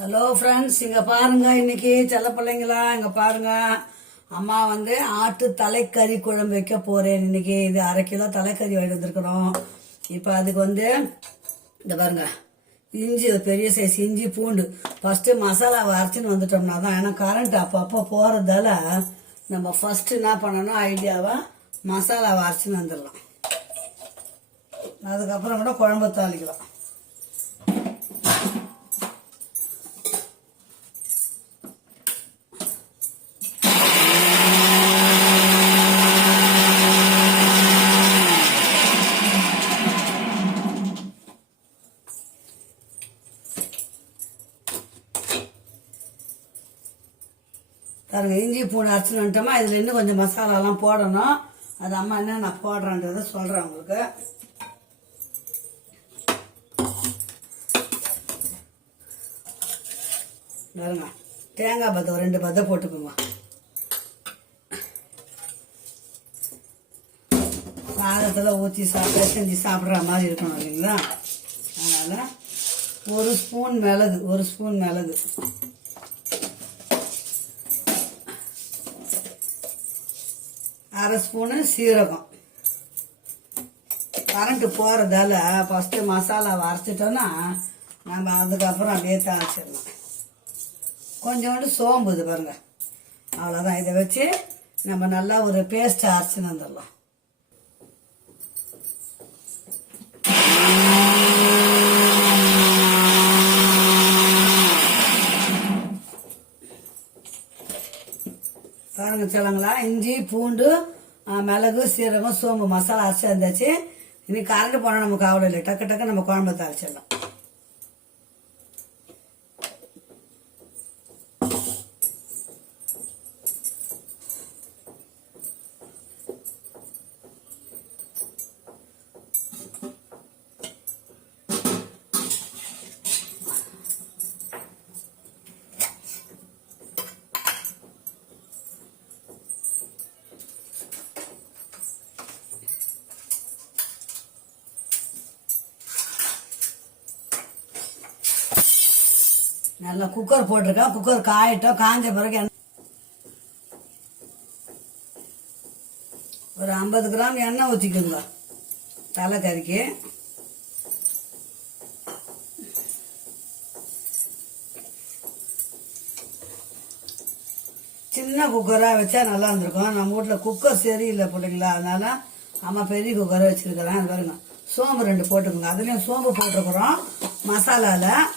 Hello friends, இங்க பாருங்க. இன்னைக்கு செல்ல பிள்ளைங்களா இங்க பாருங்க. அம்மா ஆட்டு தலைக்கறி குழம்பு வைக்க போறேன். இன்னைக்கு இது 1/2 கிலோ தலைக்கறி வாங்கி வந்திருக்கிறோம். இப்போ அதுக்கு இந்த பாருங்க, இஞ்சி, பெரிய சைஸ் இஞ்சி, பூண்டு. ஃபர்ஸ்ட் மசாலாவை அரைச்சின்னு வந்துட்டோம்னா தான், ஏன்னா கரண்ட் அப்பப்போ போறதால நம்ம ஃபர்ஸ்ட் என்ன பண்ணணும், ஐடியாவா மசாலாவை அரைச்சின்னு வந்துடலாம். அதுக்கப்புறம் கூட குழம்பு தாளிக்கலாம். பாருங்க, இஞ்சி பூண்டு அரைச்சின்னு வந்துட்டோமா. இதுல இன்னும் கொஞ்சம் மசாலாலாம் போடணும். அது அம்மா என்ன நான் போடுறேன்றத சொல்றேன் உங்களுக்கு. பாருங்க, தேங்காய் பத்தை 2 பத்தை போட்டுக்கோங்க. சாதத்தில் ஊற்றி செஞ்சு சாப்பிட்ற மாதிரி இருக்கணும் இல்லைங்களா? அதனால 1 ஸ்பூன் மிளகு, 1 ஸ்பூன் மிளகு, 1/2 ஸ்பூனு சீரகம். கரண்ட் போகிறதால ஃபஸ்ட்டு மசாலாவை அரைச்சிட்டோன்னா நம்ம அதுக்கப்புறம் அப்படியே தாளிச்சிடலாம். கொஞ்சோண்டு சோம்பு, இது பாருங்க, அவ்வளோதான். இதை வச்சு நம்ம நல்லா ஒரு பேஸ்ட் அரைச்சின்னு வந்துடலாம். பாருங்க சொல்லுங்களா, இஞ்சி பூண்டு மிளகு சீரகம் சோம்பு மசாலா அரைச்சி வந்தாச்சு. இன்னைக்கு கரண்ட் போனால் நமக்கு அவ்வளோ இல்லை, டக்கு டக்கு நம்ம குழம்பு தாளிச்சிடலாம். நல்லா குக்கர் போட்டிருக்கேன். குக்கர் காயட்டும். காஞ்ச பிறகு ஒரு 50 கிராம் எண்ணெய் ஊற்றிக்குங்க தலைக்கறிக்கு. சின்ன குக்கராக வச்சா நல்லா இருந்திருக்கும். நம்ம வீட்டில் குக்கர் சரியில்லை பிள்ளைங்களா, அதனால அம்மா பெரிய குக்கரை வச்சிருக்கிறேன். அது பாருங்க, சோம்பு 2 போட்டுக்கோங்க. அதுலேயும் சோம்பு போட்டிருக்கிறோம் மசாலாவில்.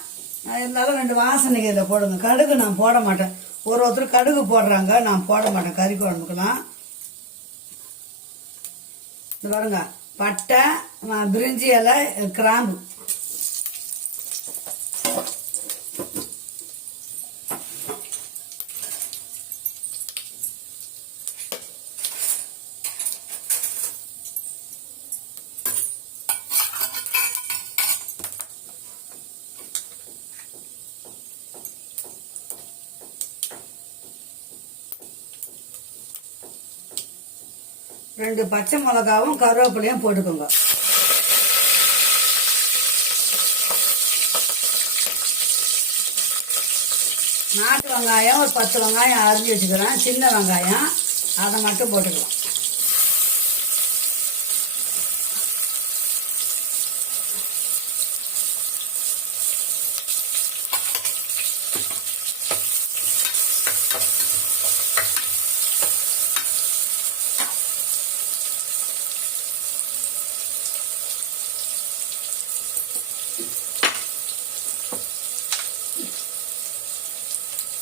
இருந்தாலும் 2 வாசனைக்கு இதில் போடுங்க. கடுகு நான் போட மாட்டேன். ஒருத்தர் கடுகு போடுறாங்க, நான் போட மாட்டேன் கறி குழம்புக்கெல்லாம். இது பாருங்க, பட்டை, பிரிஞ்சி இலை, கிராம்பு. ரெண்டு பச்சை மிளகாவும் கருவேப்பிலையும் போட்டுக்கோங்க. நாட்டு வெங்காயம் ஒரு 10 வெங்காயம் அரிஞ்சு வச்சுக்கிறேன், சின்ன வெங்காயம், அதை மட்டும் போட்டுக்கலாம்.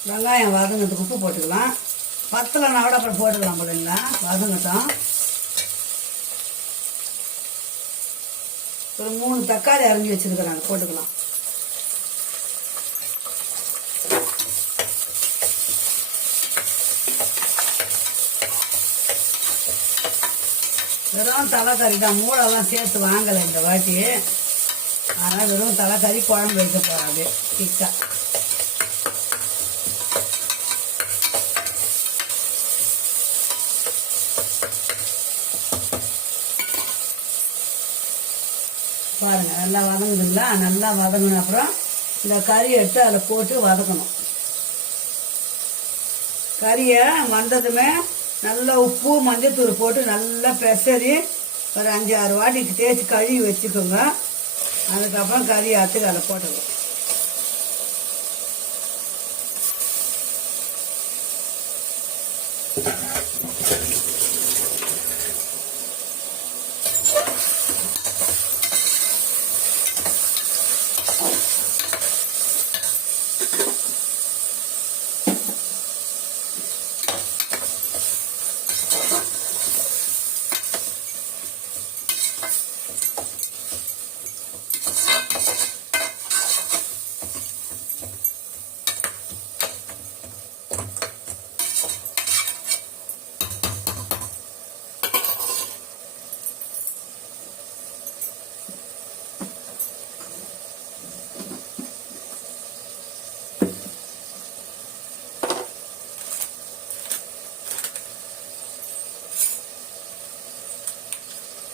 வெங்காயம் வதங்கிறதுக்கு உப்பு போட்டுக்கலாம். பத்தலைன்னா கூட அப்புறம் போட்டுக்கலாம் போடுங்களா, வதங்கட்டும். ஒரு 3 தக்காளி அரிஞ்சு வச்சிருக்கிறாங்க, போட்டுக்கலாம். வெறும் தலைக்கறி தான், மூளைலாம் சேர்த்து வாங்கலை இந்த வாட்டி. அதனால் வெறும் தலைக்கறி குழம்பு வைக்க போகிறேன் அப்படியே திக்கா. பாருங்க, நல்லா வதங்குதுங்களா? நல்லா வதங்கின அப்புறம் இந்த கறி எடுத்து அதில் போட்டு வதக்கணும். கறியை வந்ததுமே நல்லா உப்பு மஞ்சத்தூள் போட்டு நல்லா பெசரி ஒரு 5-6 வாட்டிக்கு தேய்ச்சி கழுவி வச்சுக்கோங்க. அதுக்கப்புறம் கறி அத்துக்கு அதில் போட்டுக்கணும்.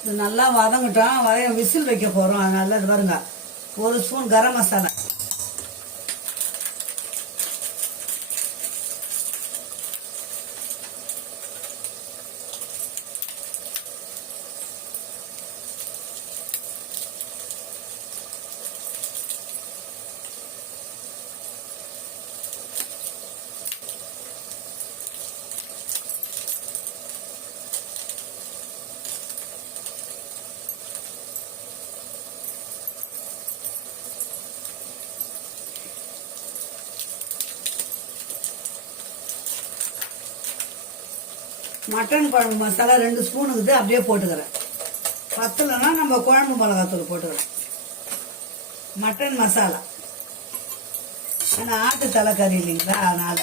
இது நல்லா வதங்கட்டும். விசில் வைக்க போகிறோம். அதனால இது பாருங்க, 1 ஸ்பூன் கரம் மசாலா, மட்டன் குழம்பு மசாலா 2 ஸ்பூன் இருக்குது, அப்படியே போட்டுக்கிறேன். பத்தலைன்னா நம்ம குழம்பு மிளகாத்தூள் போட்டுக்கிறேன். மட்டன் மசாலா, ஆனால் ஆட்டு தலைக்கறி இல்லைங்களா, அதனால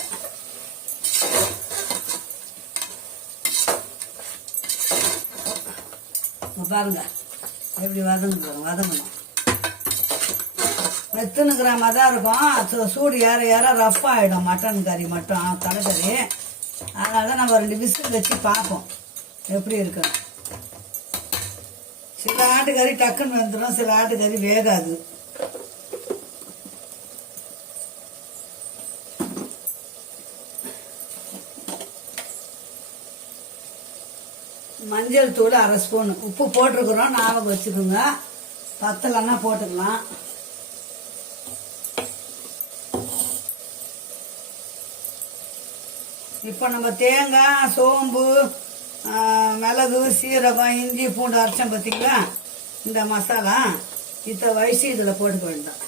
பாருங்க எப்படி வதங்கணும். எத்தனை கிராம தான் இருக்கும். சூடு ஏற ரஃப் ஆகிடும் மட்டன் கறி மட்டும், தலைக்கறி. அதனால தான் நம்ம 2 விசில் வச்சு பார்ப்போம் எப்படி இருக்கு. சில ஆட்டுக்கறி டக்குன்னு வந்துடும், சில ஆட்டுக்கறி வேகாது. மஞ்சள் தூள் 1/2 ஸ்பூன், உப்பு போட்டிருக்கிறோம், ஞாபகம் வச்சுக்கோங்க. பத்தலைன்னா போட்டுக்கலாம். இப்போ நம்ம தேங்காய், சோம்பு, மிளகு, சீரகம், இஞ்சி, பூண்டு அரைச்சோம் பார்த்தீங்களா, இந்த மசாலா இதை வயசு இதில் போட்டுக்க வேண்டாம்.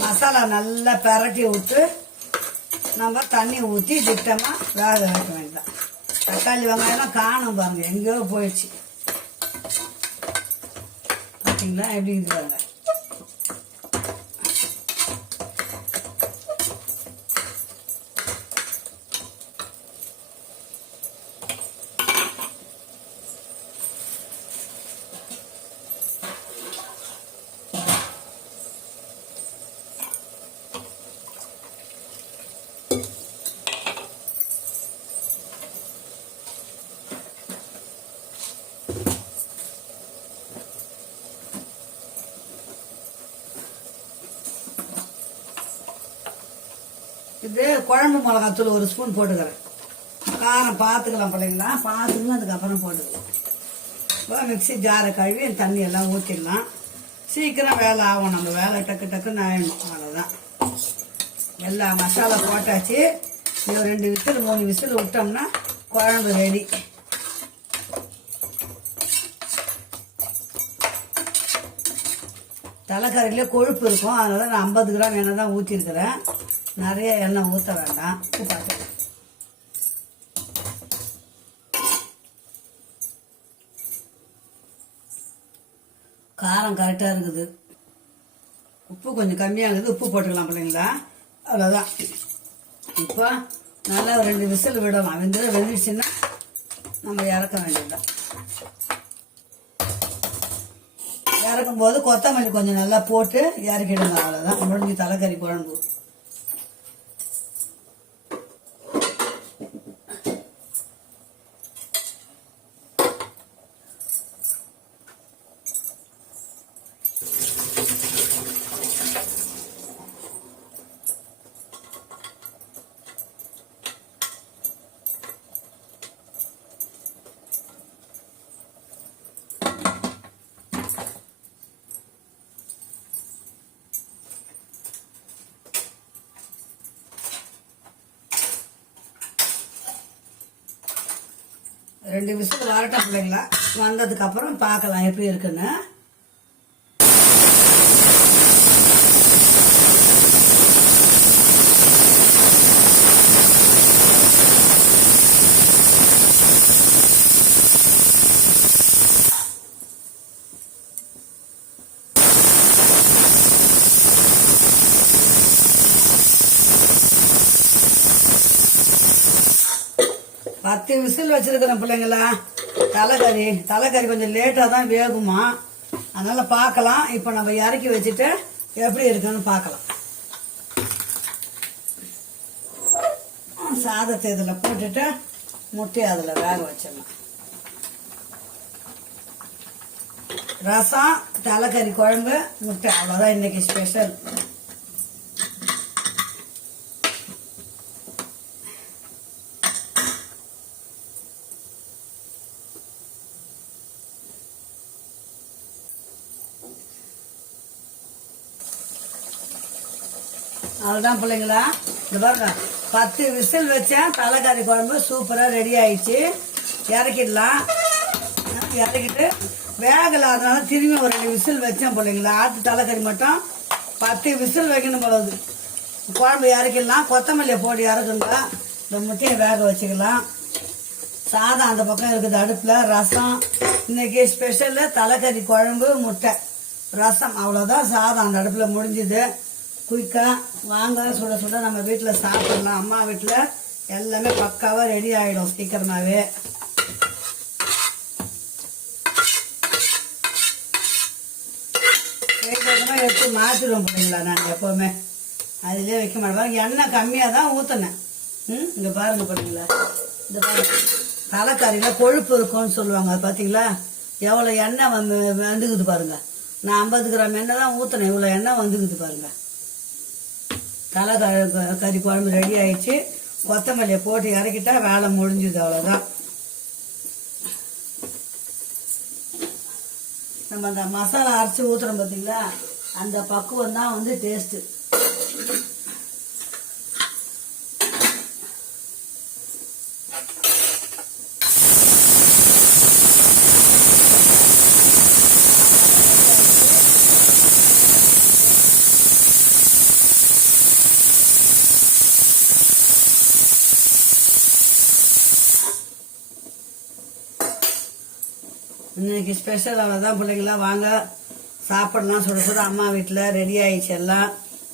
மசாலா நல்லா பரட்டி விட்டு நம்ம தண்ணி ஊற்றி திட்டமாக வேக வைக்க வேண்டாம். தக்காளி வெங்காயம்லாம் காணும் பாருங்க, எங்கேயோ போயிடுச்சு. பார்த்தீங்களா எப்படி இருக்காங்க. இது குழம்பு மிளகாத்தூள் 1 ஸ்பூன் போட்டுக்கிறேன். காரம் பார்த்துக்கலாம் பிள்ளைங்களா, பார்த்துக்கலாம். அதுக்கப்புறம் போட்டுக்கலாம். இப்போ மிக்சி ஜாரை கழுவி தண்ணி எல்லாம் ஊற்றிடலாம். சீக்கிரம் வேலை ஆகும், நம்ம வேலை டக்கு டக்குன்னு ஆயிடணும். அவ்வளோதான். எல்லா மசாலா போட்டாச்சு. இது 2 விசில் 3 விசில் விட்டோம்னா குழம்பு ரெடி. தலைக்கறியிலே கொழுப்பு இருக்கும், அதனால நான் 50 கிராம் எண்ணெய் தான் ஊற்றிருக்கிறேன். நிறைய எண்ணெய் ஊற்ற வேண்டாம். உப்பு பார்த்து காரம் கரெக்டாக இருக்குது. உப்பு கொஞ்சம் கம்மியாக இருக்குது, உப்பு போட்டுக்கலாம் பிள்ளைங்களா. அவ்வளோதான். இப்போ நல்லா ஒரு 2 விசில் விடலாம். வெந்துடுச்சுன்னா நம்ம இறக்க வேண்டியதுதான். இறக்கும் போது கொத்தமல்லி கொஞ்சம் நல்லா போட்டு இறக்கிடுங்க. அவ்வளோதான், முடிஞ்சு தலைக்கறி குழம்பு. ரெண்டு விசில் வரட்டும் பிள்ளைங்களா. வந்ததுக்கு அப்புறம் பார்க்கலாம் எப்படி இருக்குன்னு. பத்து விசில் வச்சிருக்கிறேன் பிள்ளைங்களா. தலைக்கறி கொஞ்சம் லேட்டாக தான் வேகுமா, அதனால பார்க்கலாம். இப்போ நம்ம இறக்கி வச்சுட்டு எப்படி இருக்குன்னு பார்க்கலாம். சாதத்தை இதில் போட்டுட்டு முட்டையை அதில் வேக வச்சிடலாம். ரசம், தலைக்கறி குழம்பு, முட்டை, அவ்வளோதான் இன்னைக்கு ஸ்பெஷல். அதுதான் பிள்ளைங்களா. இந்த பாருங்க, 10 விசில் வச்சேன். தலைக்கறி குழம்பு சூப்பராக ரெடி ஆயிடுச்சு. இறக்கிடலாம். இறக்கிட்டு வேகலை, அதனால திரும்பி ஒரு 2 விசில் வச்சேன் பிள்ளைங்களா. ஆட்டு தலைக்கறி மட்டும் 10 விசில் வைக்கணும் போலது. குழம்பு இறக்கிடலாம். கொத்தமல்லியை போட்டு இறக்குங்க. இந்த முட்டையை வேக வச்சுக்கலாம். சாதம் அந்த பக்கம் இருக்குது அடுப்பில். ரசம் இன்னைக்கு ஸ்பெஷலு தலைக்கறி குழம்பு, முட்டை, ரசம், அவ்வளோதான். சாதம் அந்த அடுப்பில் முடிஞ்சுது. குயிக்கா வாங்க, சுட சுட நம்ம வீட்டில் சாப்பிடலாம். அம்மா வீட்டில் எல்லாமே பக்காவாக ரெடி ஆகிடும் சீக்கிரமாகவே. சீக்கிரமாக எடுத்து மாற்றிடுவோம் பிள்ளைங்களா. நான் எப்போவுமே அதிலே வைக்க மாட்டேன். எண்ணெய் கம்மியாக தான் ஊற்றினேன். இங்கே பாருங்க பிள்ளைங்களா. இந்த பாருங்க, தலைக்கறியில் கொழுப்பு இருக்கும்னு சொல்லுவாங்க. பார்த்தீங்களா எவ்வளோ எண்ணெய் வந்துக்குது பாருங்க. நான் 50 கிராம் எண்ணெய் தான் ஊற்றினேன். இவ்வளோ எண்ணெய் வந்துக்குது பாருங்க. தலைக்கறி குழம்பு ரெடி ஆயிடுச்சு. கொத்தமல்லியை போட்டு இறக்கிட்டா வேலை முடிஞ்சுது. அவ்வளோதான். நம்ம அந்த மசாலா அரைச்சி ஊற்றுறோம் பார்த்தீங்களா, அந்த பக்குவம் தான் வந்து டேஸ்ட்டு. இன்னைக்கு ஸ்பெஷல் அவ்வளோதான் பிள்ளைங்களா. வாங்க சாப்பிடலாம். சுட சுட அம்மா வீட்டில் ரெடி ஆயிடுச்சு எல்லாம்.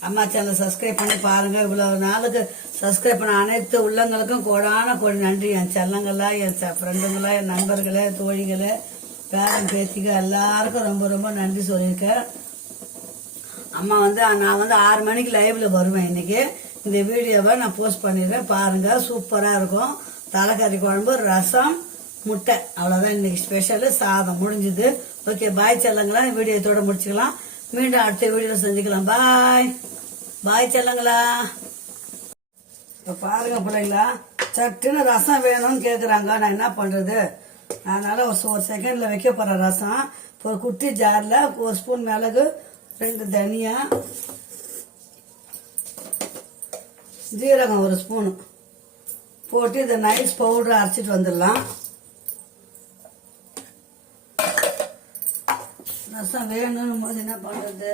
அம்மா சேனலை சப்ஸ்கிரைப் பண்ணி பாருங்கள். இவ்வளோ நாளுக்கு சப்ஸ்கிரைப் பண்ண அனைத்து உள்ளங்களுக்கும் கோடான கோடி நன்றி. என் செல்லங்களா, என் ஃப்ரெண்டுங்களா, என் நண்பர்களே, தோழிகளே, பேரன் பேத்திங்க எல்லாருக்கும் ரொம்ப ரொம்ப நன்றி சொல்லியிருக்கேன். அம்மா நான் 6 மணிக்கு லைவ்ல வருவேன். இன்னைக்கு இந்த வீடியோவை நான் போஸ்ட் பண்ணிடுறேன். பாருங்க, சூப்பராக இருக்கும். தலைக்கறி குழம்பு, ரசம், முட்டை, அவ்வளோதான் இன்னைக்கு ஸ்பெஷலு. சாதம் முடிஞ்சுது. ஓகே, பாய் செல்லங்களா. வீடியோ இதோட முடிச்சுக்கலாம். மீண்டும் அடுத்த வீடியோவில் செஞ்சுக்கலாம். பாய் பாய் செல்லங்களா. இப்போ பாருங்க பிள்ளைங்களா, சட்டுன்னு ரசம் வேணும்னு கேட்குறாங்க. நான் என்ன பண்ணுறது, அதனால ஒரு செகண்டில் வைக்க போகிறேன் ரசம். ஒரு குட்டி ஜாரில் 1 ஸ்பூன் மிளகு, 2 தனியா, ஜீரகம் 1 ஸ்பூனு போட்டு இதை நைஸ் பவுடர் அரைச்சிட்டு வந்துடலாம். ரசம் வேணும் போது என்ன பண்றது,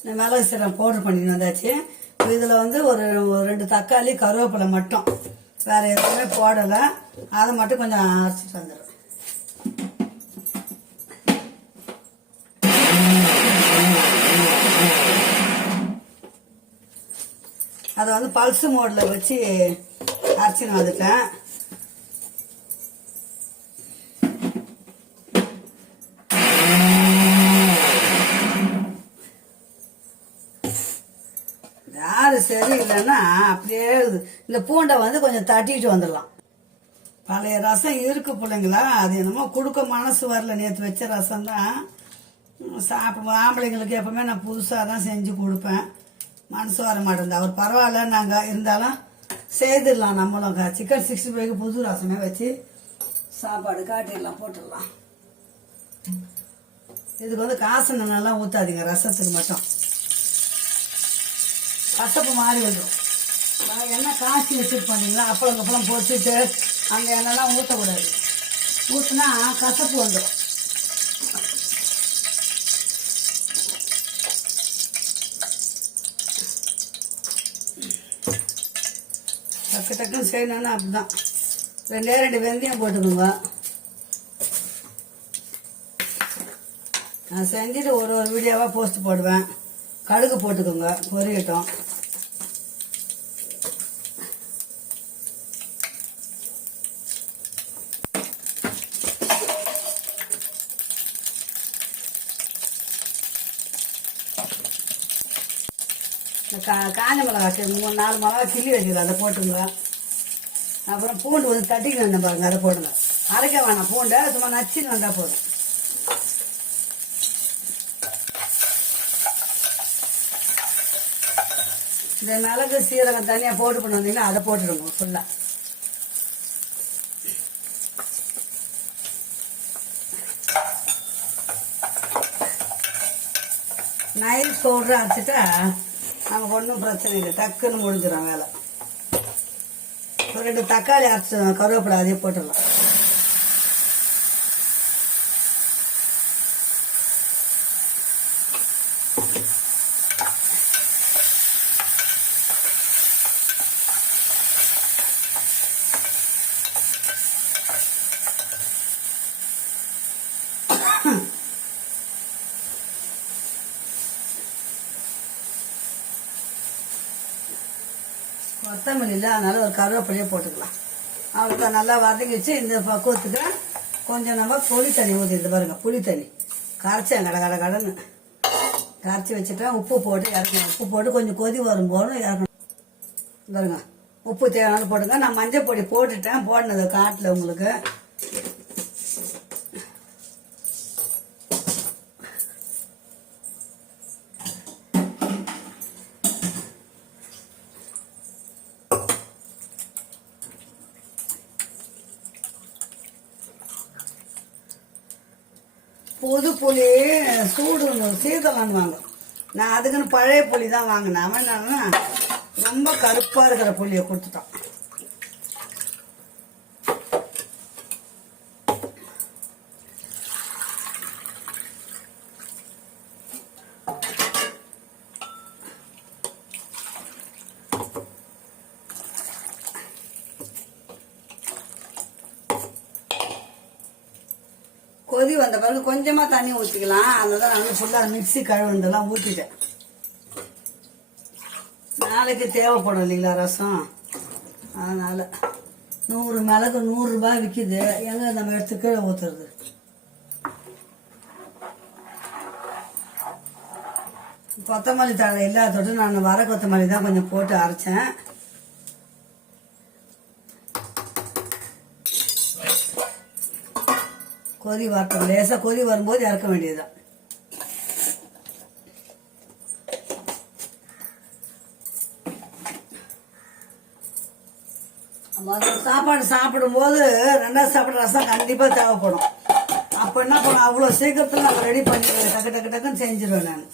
இந்த மிளகு சீரகம் பவுடர் பண்ணிட்டு வந்தாச்சு. இதில் வந்து ஒரு 2 தக்காளி கருவேப்பிலை மட்டும், வேற எதுவுமே போடலை. அதை மட்டும் கொஞ்சம் அரைச்சிட்டு வந்துடுறேன். அதை வந்து பல்ஸ் மோடில் வச்சு அரைச்சின்னு வந்துட்டேன். யாரு சரி இல்லைன்னா அப்படியே இந்த பூண்டை வந்து கொஞ்சம் தட்டிட்டு வந்துடலாம். பழைய ரசம் இருக்கு பிள்ளைங்களா, அது என்னமோ கொடுக்க மனசு வரல. நேற்று வச்ச ரசம் தான் சாப்பிடுவோம். ஆம்பளைங்களுக்கு எப்பவுமே நான் புதுசாக தான் செஞ்சு கொடுப்பேன். மனசு வர மாட்டேங்குது. அவர் பரவாயில்ல, நாங்கள் இருந்தாலும் செய்திடலாம். நம்மளும் சிக்கன் 65க்கு புது ரசமே வச்சு சாப்பாடு காட்டிடலாம், போட்டுடலாம். இதுக்கு வந்து காசு நல்லா ஊற்றாதீங்க, ரசத்துக்கு மட்டும் கசப்பு மாறி வந்துடும். எண்ணெய் காய்ச்சி வச்சுட்டு பார்த்தீங்களா, அப்பளம் பொரிச்சிட்டு அந்த எண்ணெய்லாம் ஊற்றக்கூடாது. ஊற்றினா கசப்பு வந்துடும். டக்குன்னு செய்யணும்னா அப்படிதான். 2 வெந்தயம் போட்டுக்கோங்க. நான் செஞ்சுட்டு ஒரு வீடியோவாக போஸ்ட் போடுவேன். கடுகு போட்டுக்கோங்க, பொரியட்டும். காஞ்ச மிளகா 3-4 மிளகா கிள்ளி வச்சுக்கலாம், அதை போட்டுங்க. அப்புறம் பூண்டு வந்து தட்டிக்கு வந்தேன் பாருங்க, அதை போடுங்க. அரைக்க வேணாம் பூண்டை, சும்மா நச்சுன்னு வந்தால் போதும். இந்த மிளகு சீரகம் தனியாக போட்டு கொண்டு வந்தீங்கன்னா அதை போட்டுடுங்க ஃபுல்லாக. நைஸ் பவுடர் அரைச்சிட்டா நமக்கு ஒன்றும் பிரச்சனை இல்லை, டக்குன்னு முடிஞ்சிடும் வேலை. ஒரு 2 தக்காளி அரைச்சி கருவேப்பிலை அதே போட்டுடலாம். கொத்தமல்லி இல்லை, அதனால ஒரு கருவேப்பிலையே போட்டுக்கலாம். அவளுக்கு நல்லா வதங்கிச்சு. இந்த பக்குவத்துக்கு கொஞ்சம் நம்ம புளி தண்ணி ஊற்றிட்டு பாருங்க. புளி தண்ணி கரைச்சேன், கடன்னு கரைச்சி வச்சுட்டேன். உப்பு போட்டு இறக்கணும். உப்பு போட்டு கொஞ்சம் கொதி வரும்போது இறக்கணும் பாருங்க. உப்பு தேவையான போட்டுங்க. நான் மஞ்சள் பொடி போட்டுட்டேன், போடினது காட்டில் உங்களுக்கு. புது புளி சூடு சீதளம்னு வாங்க. நான் அதுக்குன்னு பழைய புளி தான் வாங்கினேன். அவன் என்னன்னா ரொம்ப கருப்பாக இருக்கிற புளியை கொடுத்துட்டான். கொதி வந்த பிறகு கொஞ்சமா தண்ணி ஊற்றிக்கலாம். அதனால நான் ஃபுல்லாக மிக்சி கழுவுனதெல்லாம் ஊற்றிட்டேன். நாளைக்கு தேவைப்படும் இல்லைங்களா ரசம், அதனால 100 மிளகு 100 ரூபாய் விற்கிது. எங்க நம்ம எடுத்து கீழே ஊற்றுறது. கொத்தமல்லி தழை இல்லாதோட்டு நான் வர கொத்தமல்லி தான் கொஞ்சம் போட்டு அரைச்சேன். கொதி வரட்டும், லேசா கொதி வரும்போது இறக்க வேண்டியதுதான். சாப்பாடு சாப்பிடும்போது 2வது சாப்பாடு ரசம் கண்டிப்பா தேவைப்படும். அப்ப என்ன பண்ணும், அவ்வளவு சீக்கிரத்துல நான் ரெடி பண்ணி டக்குன்னு செஞ்சிருவேன் நான்.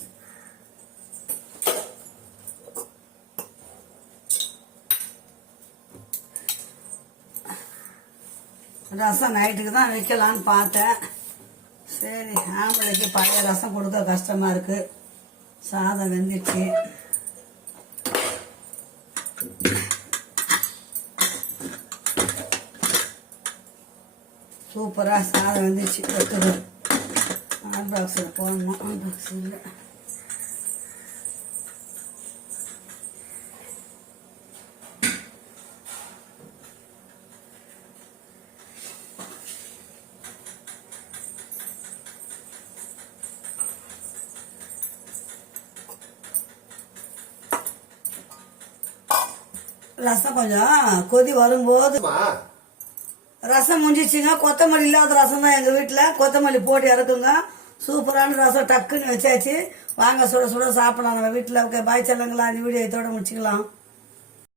ரசம் நைட்டுக்கு தான் வைக்கலான்னு பார்த்தேன். சரி, ஆம்பளைக்கு பழைய ரசம் கொடுக்க கஷ்டமா இருக்கு, சாதம் வெந்துச்சு. சூப்பராக சாதம் வெந்துச்சு. எடுத்துது ஹாட் பாக்ஸில் போடணும். ஹாட் பாக்ஸில் ரசம் கொஞ்சம் கொதி வரும்போது ரசம் முடிஞ்சிச்சுங்க. கொத்தமல்லி இல்லாத ரசம் தான் எங்கள் வீட்டில். கொத்தமல்லி போட்டு இறக்குங்க. சூப்பரான ரசம் டக்குன்னு வச்சாச்சு. வாங்க சுட சுட சாப்பிடலாம் நம்ம வீட்டில். ஓகே, பாய் செல்லுங்களா. இந்த வீடியோ இதோட முடிச்சுக்கலாம்.